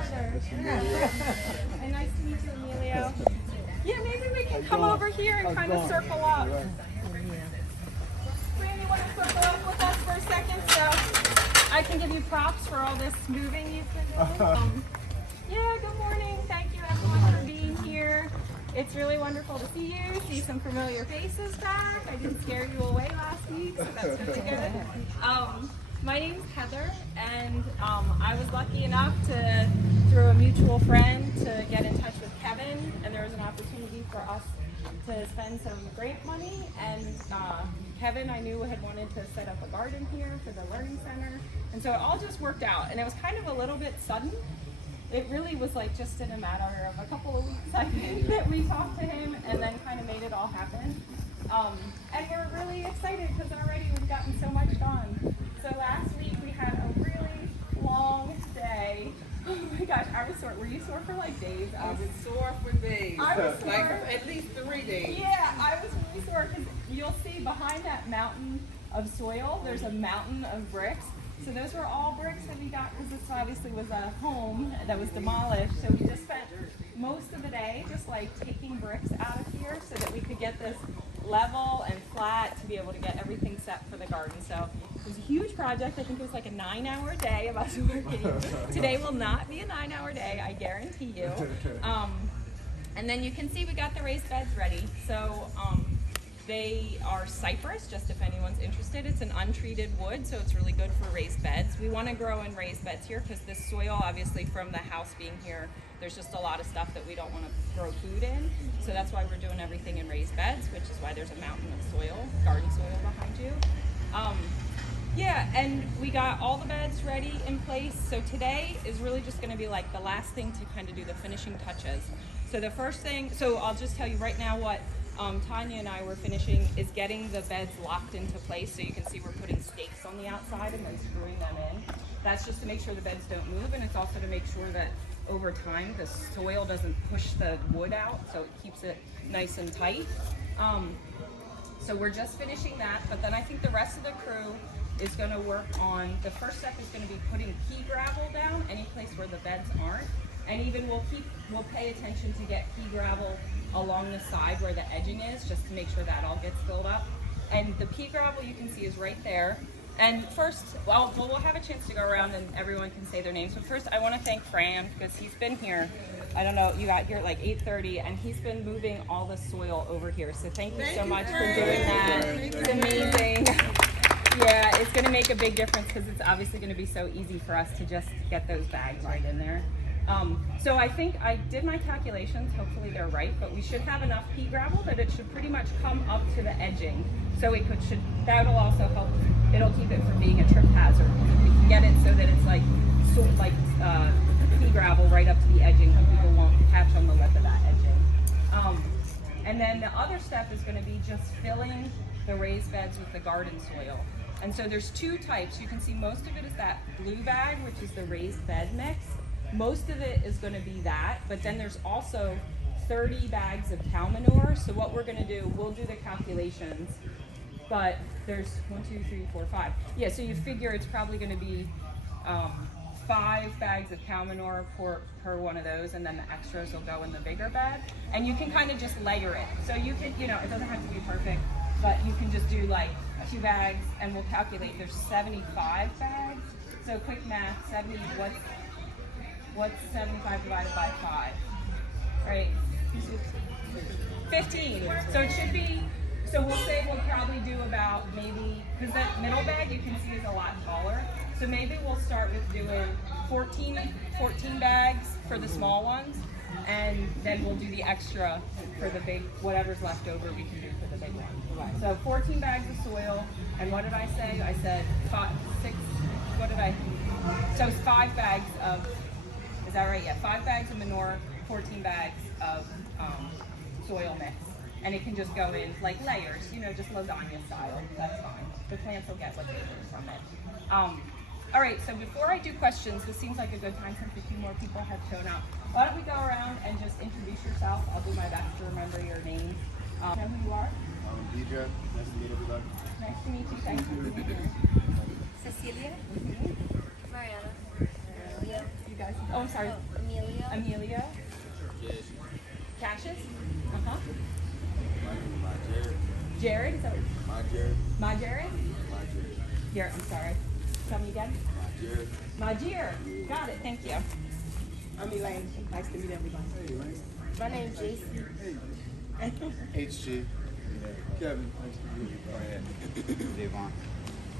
Heather. And nice to meet you, Emilio. Yeah, maybe we can come over here and kind of circle up. Randy, want to circle up with us for a second so I can give you props for all this moving you've been doing? Yeah, good morning. Thank you everyone for being here. It's really wonderful to see you, see some familiar faces back. I didn't scare you away last week, so that's really good. My name's Heather, and I was lucky enough to, through a mutual friend, to get in touch with Kevin, and there was an opportunity for us to spend some grant money, and Kevin, I knew, had wanted to set up a garden here for the Learning Center, and so it all just worked out, and it was kind of a little bit sudden. It really was like just in a matter of a couple of weeks, I think, that we talked to him and then kind of made it all happen. And we're really excited because already we've gotten so much done. So last week we had a really long day. Oh my gosh, I was sore. Were you sore for like days? I was sore for days. I was sore. Like at least 3 days. Yeah, I was really sore because you'll see behind that mountain of soil, there's a mountain of bricks. So those were all bricks that we got because this obviously was a home that was demolished. So we just spent most of the day just like taking bricks out of here so that we could get this level and flat to be able to get everything set for the garden. So it was a huge project. I think it was like a 9-hour day of us working. Today will not be a 9-hour day, I guarantee you. And then you can see we got the raised beds ready. So they are cypress, just if anyone's interested. It's an untreated wood, so it's really good for raised beds. We want to grow in raised beds here because this soil, obviously from the house being here, there's just a lot of stuff that we don't want to grow food in. So that's why we're doing everything in raised beds, which is why there's a mountain of soil, garden soil behind you. Yeah, and we got all the beds ready in place. So today is really just going to be like the last thing to kind of do the finishing touches. So the first thing, so I'll just tell you right now what Tanya and I were finishing is getting the beds locked into place. So you can see we're putting stakes on the outside and then screwing them in. That's just to make sure the beds don't move, and it's also to make sure that over time the soil doesn't push the wood out, so it keeps it nice and tight. So we're just finishing that, but then I think the rest of the crew is going to work on, the first step is going to be putting pea gravel down any place where the beds aren't, and even we'll pay attention to get pea gravel along the side where the edging is, just to make sure that all gets filled up. And the pea gravel you can see is right there. And first, well, we'll have a chance to go around and everyone can say their names. But first, I want to thank Fran because he's been here. I don't know, you got here at like 8:30, and he's been moving all the soil over here. So thank you so much for doing that. It's amazing. Yeah, it's going to make a big difference because it's obviously going to be so easy for us to just get those bags right in there. So I think I did my calculations, hopefully they're right, but we should have enough pea gravel that it should pretty much come up to the edging. So that'll also help, it'll keep it from being a trip hazard. If we can get it so that it's like pea gravel right up to the edging so people won't catch on the lip of that edging. And then the other step is going to be just filling the raised beds with the garden soil. And so there's 2 types. You can see most of it is that blue bag, which is the raised bed mix. Most of it is going to be that, but then there's also 30 bags of cow manure. So what we're going to do, we'll do the calculations, but there's 1, 2, 3, 4, 5. Yeah, so you figure it's probably going to be 5 bags of cow manure per one of those, and then the extras will go in the bigger bag. And you can kind of just layer it. So you can, it doesn't have to be perfect, but you can just do like 2 bags, and we'll calculate there's 75 bags. So quick math, what's 75 divided by 5? Right? 15. So it should be, so we'll say we'll probably do about maybe, because that middle bag you can see is a lot taller. So maybe we'll start with doing 14 bags for the small ones, and then we'll do the extra for the big, whatever's left over we can do for the big one. So 14 bags of soil, and what did I say? I said 5, 6, what did I? So it's 5 bags of, is that right? Yeah, 5 bags of manure, 14 bags of soil mix. And it can just go in like layers, just lasagna style. That's fine. The plants will get what they need from it. All right, so before I do questions, this seems like a good time since a few more people have shown up. Why don't we go around and just introduce yourself? I'll do my best to remember your name. Know who you are? Deidre. Nice to meet everybody. Nice to meet you. Thank you for being here. Cecilia, Mariana, Leo. You guys. Oh, I'm sorry. Amelia. Amelia. Cassius. Uh-huh. Jared. Is that what? My Jared. Jared. I'm sorry. Tell me again. Majir. Got it. Thank you. I'm Elaine. Nice to meet everybody. My name's Jason. HG. Kevin. Nice to meet you. Devon.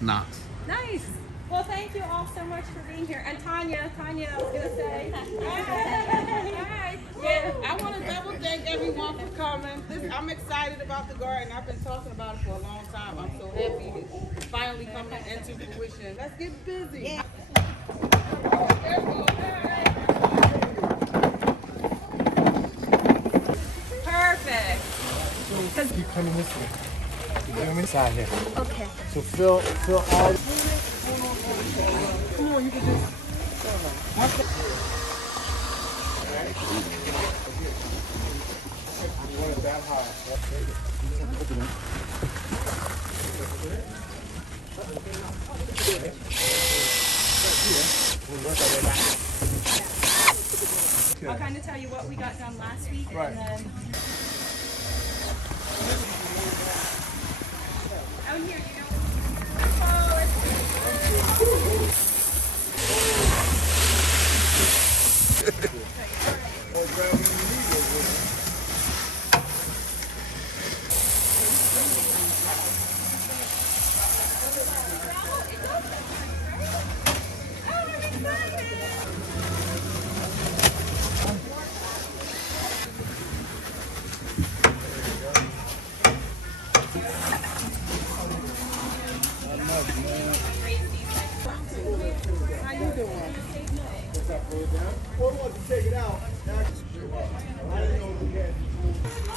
Knox. Nice. Well, thank you all so much for being here. And Tanya, I was gonna say. Hi. Yeah, I want to double thank everyone for coming. I'm excited about the garden. I've been talking about it for a long time. I'm so happy it's finally coming into fruition. Let's get busy. Yeah. Perfect. Keep coming this way. You feel me? Side here. Okay. So fill all. Come on, you can just. You want it that high. I'll kind of tell you what we got done last week, Right. and then out here, you know. How you doing?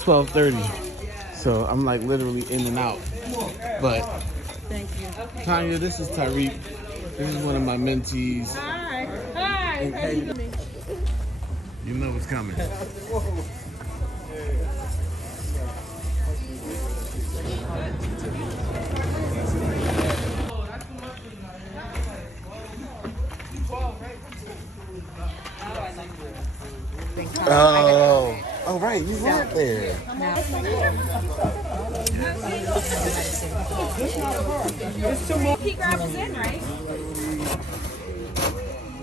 12:30. So I'm like literally in and out. But Thank you. Tanya, this is Tyreek. This is one of my mentees. Hi. Hi. How you doing? You know what's coming. Oh, right, you weren't there. He gravels in, right?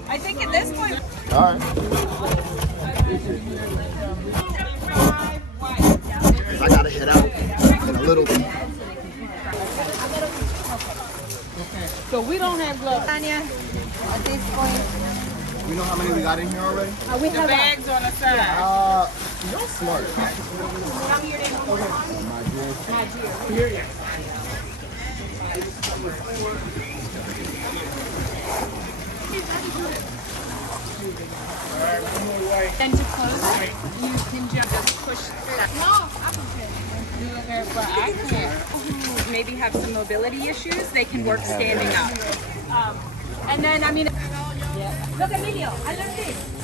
I think at this point. All right. I gotta head out in a little bit. So we don't have gloves. Tanya, at this point, We know how many we got in here already? we The have bags on the side. You're smart. Then to close it, you can just push through that. But I can't. Maybe have some mobility issues, they can work standing up. And then, I mean, look at Emilio, I love this.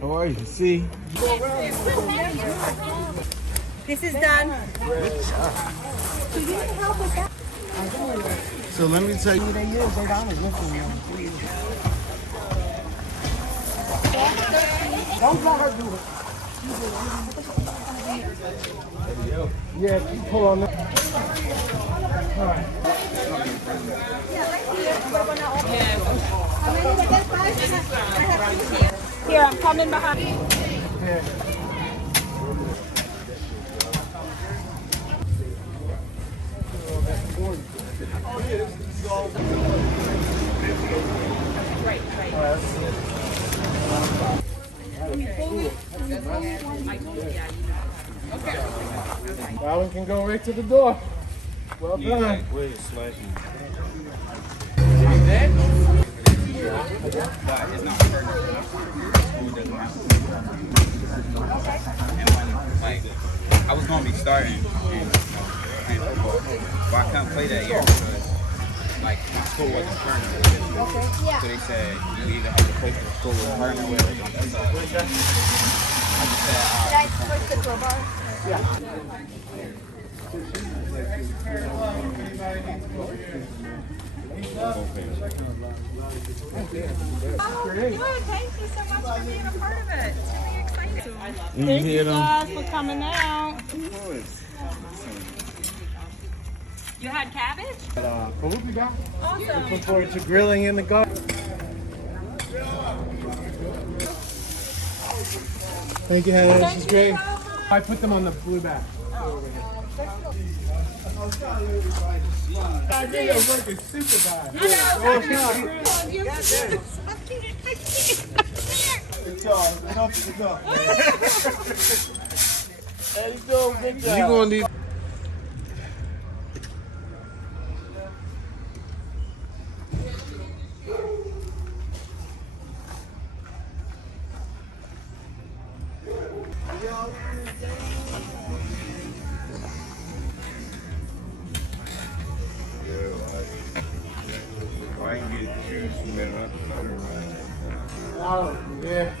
How are you? See? this is done. So let me tell you. Yeah, you pull on that. Here, I'm coming behind. That one can go right to the door. Well done. Like, I was gonna be starting and playing football, but I couldn't play that year because like my school wasn't partnered with it. So they said you either have to place the school was partnered with or don't. I just said, Should I push the crowbar? Oh, good. Thank you so much for being a part of it. It's really exciting. You Thank hear you them? guys for coming out. You had cabbage? What we got? Awesome. Looking forward to grilling in the garden. Thank you, Heather. This is great. I put them on the blue bag. I think you're working super bad. Good job. Good job. You gonna need. I can get shoes from that. Oh, yeah.